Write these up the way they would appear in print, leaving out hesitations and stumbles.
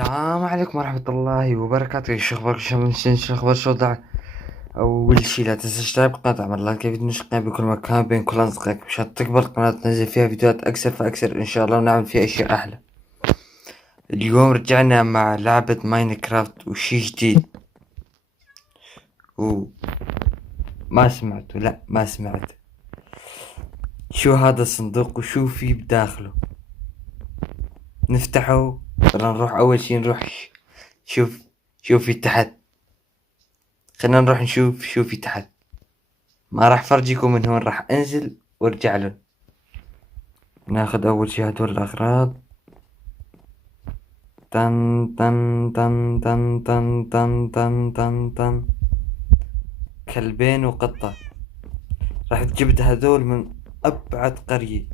السلام عليكم ورحمة الله وبركاته. ايش اخبارك؟ شو اخبار؟ شو وضعك؟ اول شي لا تنسى تشترك بالقناة، تعمل لايك للفيديو، نشقنا بكل مكان بين كل اصدقائك مشان تكبر القناة تنزل فيها فيديوهات اكثر فاكثر ان شاء الله، ونعمل فيها اشياء احلى. اليوم رجعنا مع لعبة ماينكرافت وشي جديد. وما سمعته، لا ما سمعت. شو هذا الصندوق وشو في بداخله؟ نفتحه ولا نروح؟ اول شي نروح شوف شو في تحت. خلينا نروح نشوف شو في تحت. ما راح فرجيكم من هون، راح انزل وارجع له. ناخذ اول شي هدول الاغراض. تن تن تن تن تن تن تن تن تن. كلبين وقطة. راح تجيب هدول من ابعد قرية.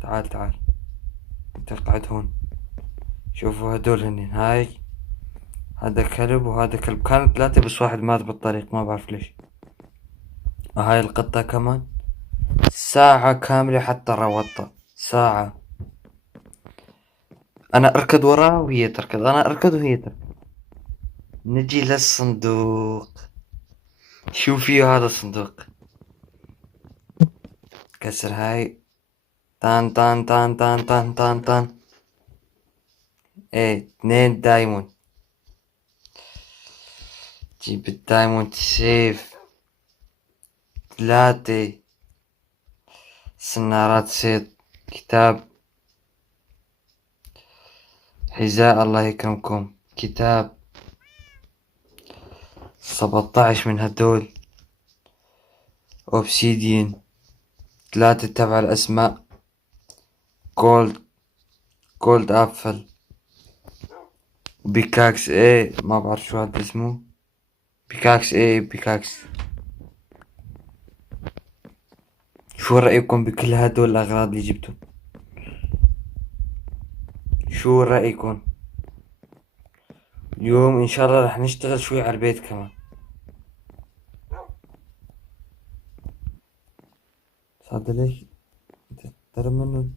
تعال تعال، انت قاعد هون. شوفوا هدول هني، هاي هذا كلب وهذا كلب، كانوا ثلاثة بس واحد مات بالطريق ما بعرف ليش. وهاي القطة كمان. ساعة كاملة حتى روضتها ساعة. انا اركض وراها وهي تركض، انا اركض وهي تركض. نجي للصندوق. شو فيه هذا الصندوق؟ كسر هاي. تان تان تان تان تان تان تان. ايه 2 دايموند. جيب الدايموند سيف. 3 سنارات صيد. كتاب. حذاء الله يكرمكم. كتاب. 17 من هدول. اوبسيديان. 3 تبع الاسماء. جولد. جولد ابل. بيكاكس ايه ما بعرف شو هذا اسمه. بيكاكس ايه بيكاكس. شو رأيكم بكل هدول الأغراض اللي جبتهم؟ شو رأيكم؟ اليوم إن شاء الله رح نشتغل شوي على البيت كمان. هذا ليش ترى منه.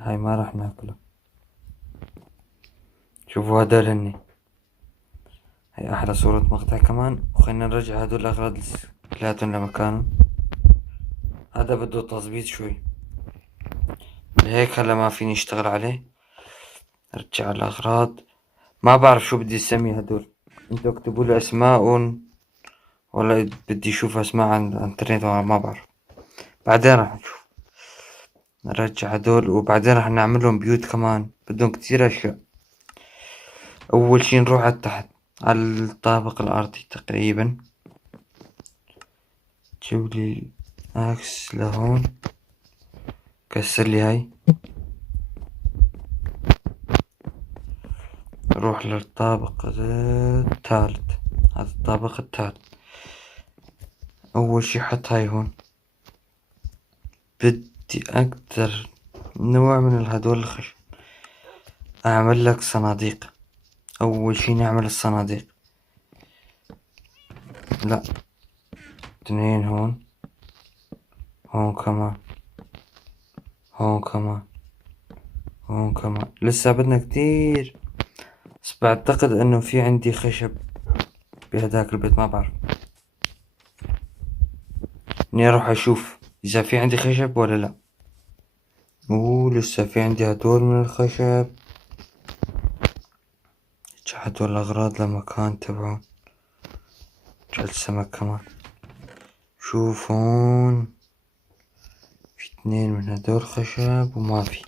هاي ما راح ناكله. شوفوا هدول هني. هاي أحلى صورة مقطع كمان، وخلينا نرجع هدول الأغراض كلياتهم لمكانهم. هذا بده تظبيط شوي، هيك هلا ما فيني اشتغل عليه. ارجع الأغراض. ما بعرف شو بدي اسمي هدول. انتوا اكتبوا لي اسماء، ولا بدي اشوف اسماء عن الانترنت، ما بعرف. بعدين راح نشوف. نرجع هدول وبعدين راح نعملهم بيوت كمان، بدهم كتير اشياء. اول شي نروح على تحت على الطابق الارضي تقريبا. جيب لي اكس لهون. كسر لي هاي. نروح للطابق الثالث. هذا الطابق الثالث. اول شي حط هاي هون. بدي اكتر نوع من هدول الخشب. اعمل لك صناديق. اول شي نعمل الصناديق. لا 2 هون. هون كمان. هون كمان. هون كمان. لسه بدنا كتير، بس بعتقد انه في عندي خشب بهداك البيت ما بعرف. اني اروح اشوف اذا في عندي خشب ولا لا. لسه في عندي هدول من الخشب. هدول الاغراض لمكان تبعه. رجعت السمك كمان. شوف هون. في 2 من هدول خشب وما في.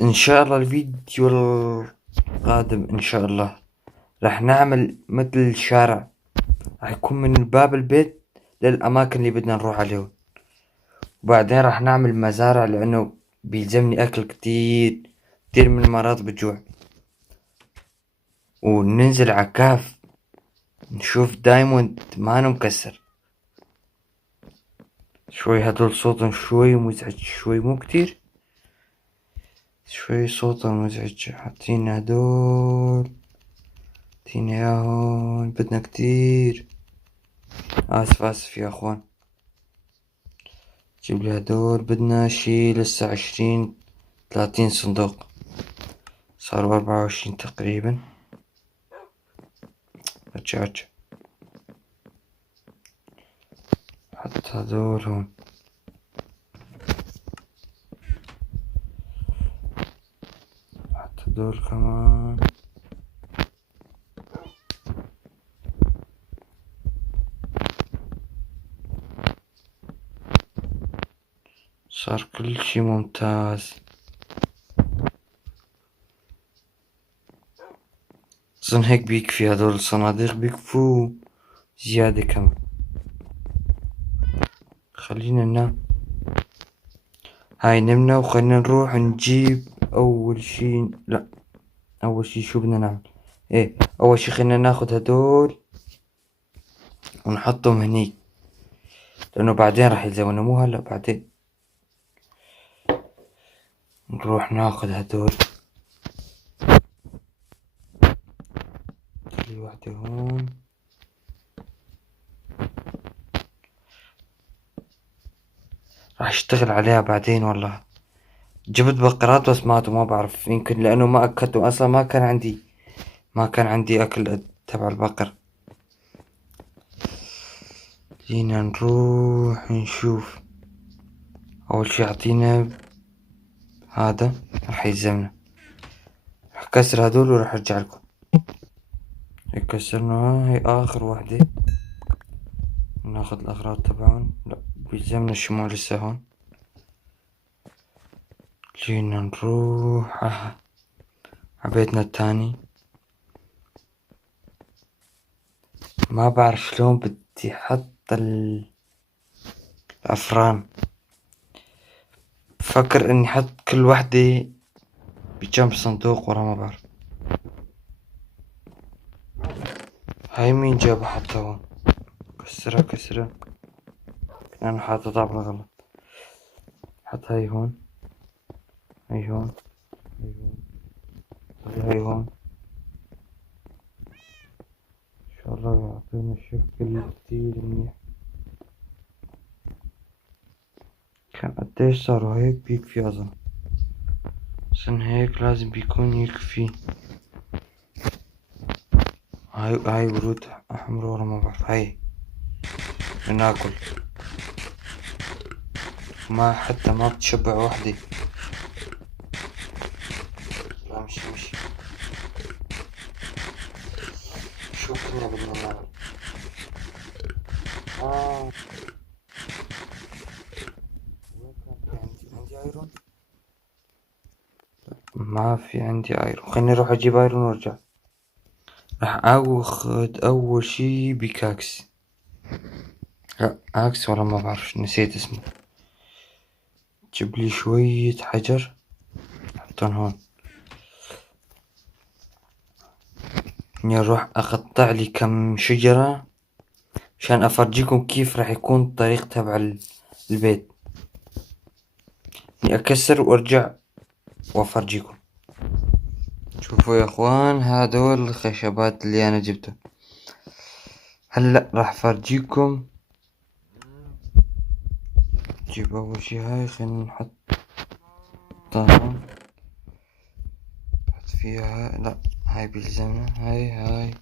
ان شاء الله الفيديو القادم ان شاء الله راح نعمل مثل شارع، راح يكون من باب البيت للاماكن اللي بدنا نروح عليهم. وبعدين راح نعمل مزارع لانه بيلزمني اكل كتير. كتير من المرات بجوع. وننزل عكاف نشوف دايموند ما مكسر. شوي هدول صوتهم شوي مزعج، شوي مو كتير. شوي صوتهم مزعج. حاطين هدول. حاطين اياهون بدنا كتير. آسف يا أخوان. جيب لي هدول، بدنا شي لسه 20-30 صندوق، صاروا 24 تقريبا. ارجع حط هدول هون. حط هدول كمان. صار كل شي ممتاز. أظن هيك بيكفي، هدول الصناديق بيكفوا زيادة كمان. خلينا ننام. هاي نمنا، وخلينا نروح نجيب أول شي. لا، أول شي شو بدنا نعمل؟ أول شي خلينا ناخد هدول ونحطهم هنيك، لأنه بعدين راح يلزمنا، مو هلا، بعدين. نروح ناخد هدول. خلي واحدة هون. راح اشتغل عليها بعدين والله. جبت بقرات بس ماتوا، ما بعرف، يمكن لأنه ما أكلتهم أصلا. ما كان عندي أكل تبع البقر. جينا نروح نشوف. أول شي أعطينا هذا، راح يلزمنا. راح كسر هدول وراح أرجع لكم. هيك كسرنا، هاي آخر وحدة. ناخد الأغراض تبعهم. لا، بيلزمنا الشموع لسه هون. جينا نروح عبيتنا التاني. ما بعرف شلون بدي حط الأفران. بفكر إني حط كل وحدة بجنب صندوق ورا، ما بعرف. هاي مين جاب حطها هون؟ كسرها. أنا حاططها بالغلط. حط هاي هون، هاي هون، هاي هون. إن شاء الله يعطينا شكل كتير منيح. كان قديش صاروا؟ هيك بيكفي أظن. عشان هيك لازم بيكون يكفي. هاي ورود أحمر ولا ما بعرف. هاي ناكل، حتى ما بتشبع وحدي. لا، مش شو كنا بدنا نعمل؟ وين كان في عندي ايرون؟ ما في عندي ايرون. خليني اروح اجيب ايرون وارجع. راح اخذ اول شي بيكاكس. لا، اكس ولا ما بعرف، نسيت اسمه. جيب لي شوية حجر، حطهم هون. اني اروح اقطع لي كم شجرة عشان افرجيكم كيف راح يكون الطريق تبع البيت. اني اكسر وارجع وافرجيكم. شوفوا يا اخوان، هذول الخشبات اللي انا جبتها. هلا راح فرجيكم. نجيب اول شي هاي، خلينا نحط هون. نحط فيها لا، هاي بيلزمنا. هاي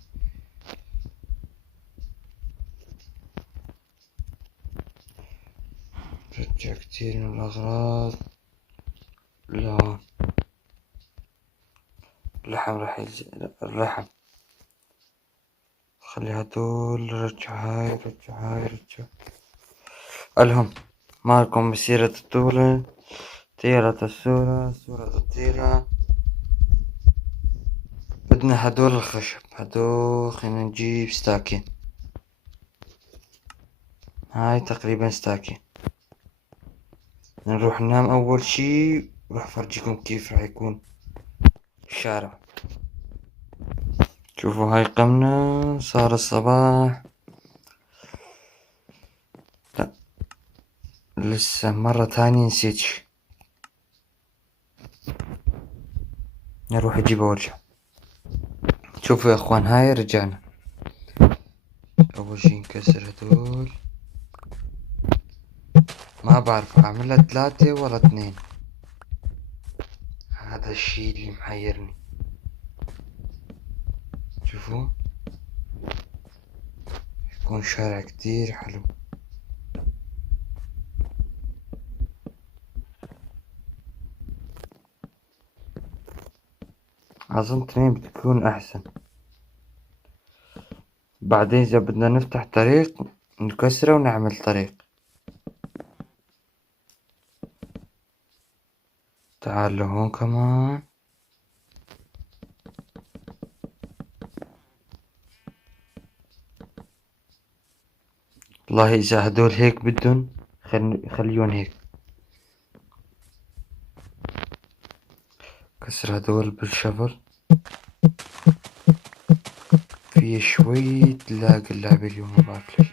رجع كتير من الاغراض لهون. اللحم راح لا، اللحم خلي هدول. رجع هاي. الهم مالكم مسيرة الطولة، طيرة صورة الطيرة. بدنا هدول الخشب هدول. خلينا نجيب ستاكين. هاي تقريبا ستاكين. نروح ننام اول شي، وراح افرجيكم كيف راح يكون الشارع. شوفوا، هاي قمنا، صار الصباح. لا، لسه مرة تانية نسيت شي. نروح اجيبه وارجع. شوفوا يا اخوان، هاي رجعنا. أول شي نكسر هدول. ما بعرف أعملها 3 ولا 2. هذا الشي اللي محيرني. شوفوا، يكون شارع كتير حلو. أظن 2 بتكون أحسن. بعدين إذا بدنا نفتح طريق نكسره ونعمل طريق. تعال لهون كمان. والله إذا هدول هيك بدن خليون هيك. كسر هدول بالشفل. في شوي تلاقي اللعبة اليوم، ما بعرف ليش.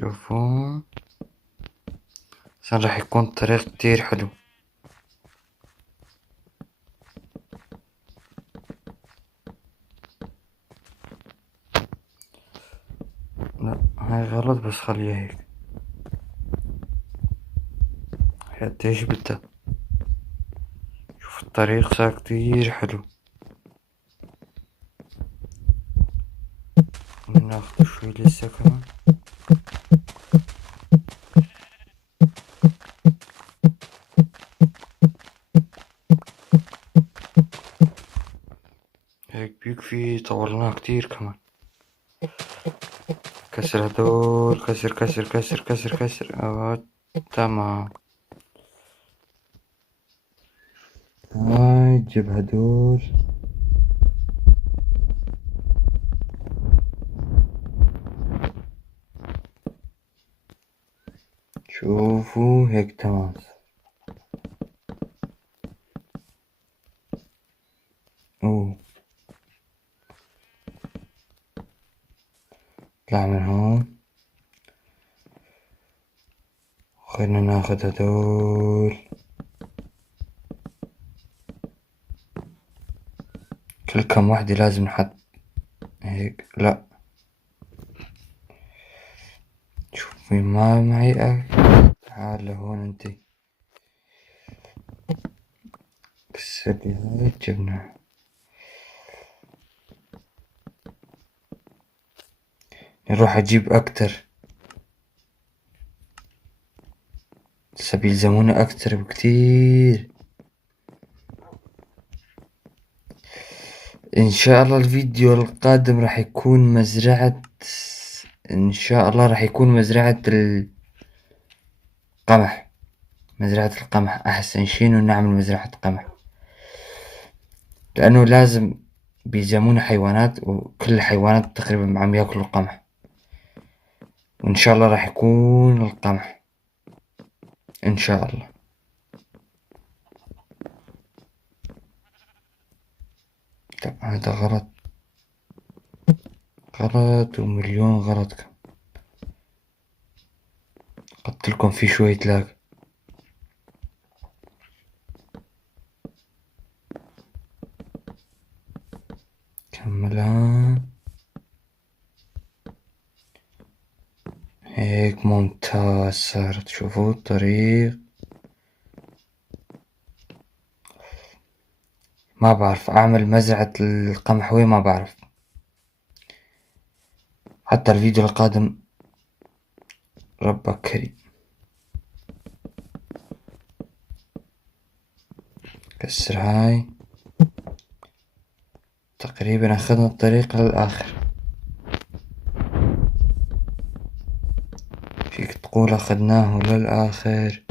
شوفوا، عشان راح يكون طريق كتير حلو. لا هاي غلط، بس خليها هيك. حتى ايش بدها. شوف الطريق صار كتير حلو. ناخذ شوي لسه كمان. هيك بيكفي، طولناه كتير كمان. كسر هدول، كسر كسر كسر كسر كسر. تمام. هاي جيب هدول. شوفوا هيك تمام. اوه، طلع من هون. خلينا ناخد هدول. كل كم وحدة لازم نحط هيك. لا شوفي، ما معي تعال لهون انتي. كسرلي هاي جبنا. نروح اجيب اكتر. سبيل زمونة اكتر بكتير. ان شاء الله الفيديو القادم راح يكون مزرعة. ان شاء الله راح يكون مزرعة القمح. مزرعة القمح احسن شي انه نعمل مزرعة قمح، لانه لازم بيلزمونا حيوانات، وكل الحيوانات تقريبا عم ياكلوا القمح. وان شاء الله راح يكون القمح ان شاء الله. لا هذا غلط، غلط ومليون غلط. قلتلكم في شوية لاج. كملها هيك ممتاز. صارت شوفوا الطريق. ما بعرف اعمل مزرعة القمح وين، ما بعرف. حتى الفيديو القادم ربك كريم. كسر هاي. تقريبا اخذنا الطريق للاخر. فيك تقول اخذناه للاخر.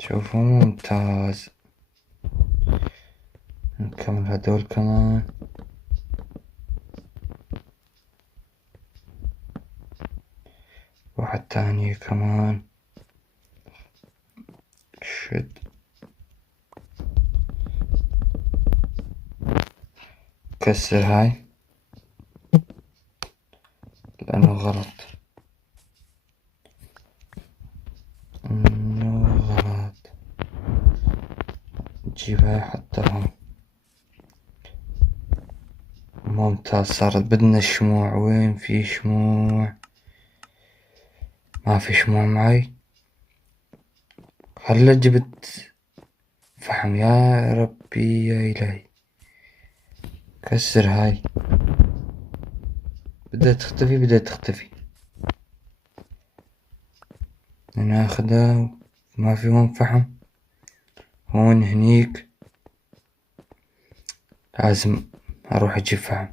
شوفوا ممتاز. نكمل هدول كمان. واحد تانية كمان. شد. كسر هاي. غلط، إنه غلط. نجيبها حتى هون. ممتاز، صارت بدنا الشموع. وين في شموع؟ ما في شموع معي. هلا جبت فحم، يا ربي يا إلهي. كسر هاي، بدها تختفي. ناخدها. ما في هون فحم. هون هنيك لازم اروح اجيب فحم.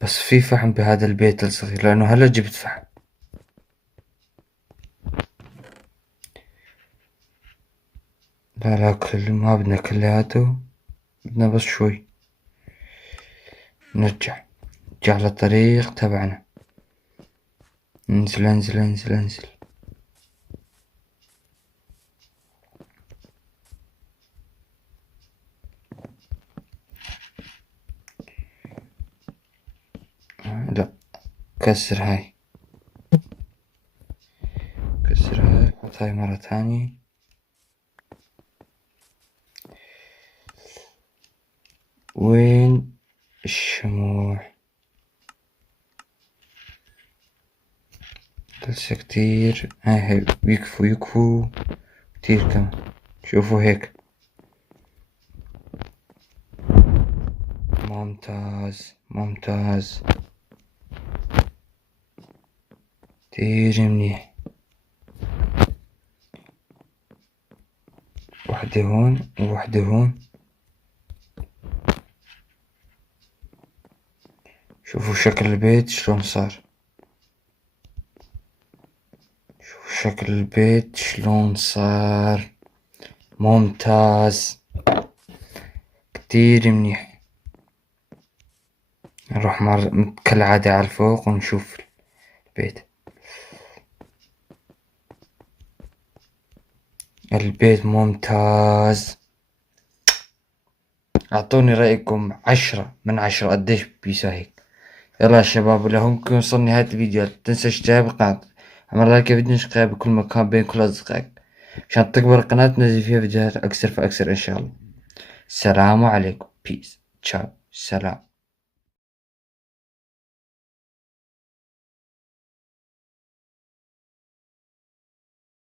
بس في فحم بهذا البيت الصغير، لانه هلا جبت فحم. لا ما بدنا كلياته، بدنا بس شوي. نرجع للطريق تبعنا. انزل. لا، كسر هاي، حط هاي مرة تانية. وين الشموع؟ لسه كتير. هاي يكفوا كتير كمان. شوفوا هيك. ممتاز كتير منيح. واحدة هون وواحدة هون. شوفوا شكل البيت شلون صار. ممتاز كتير منيح. نروح كالعادة على الفوق ونشوف البيت ممتاز. اعطوني رأيكم 10 من 10 قديش بيساوي. يلا يا شباب، ولهون وصلنا نهاية الفيديو. لا تنسى اشتراك بالقناة، اعمل لايك للفيديو، اشتراك بكل مكان بين كل اصدقائك عشان تكبر القناة تنزل فيها فيديوهات اكثر فاكثر ان شاء الله. السلام عليكم. بيس. تشاو. سلام.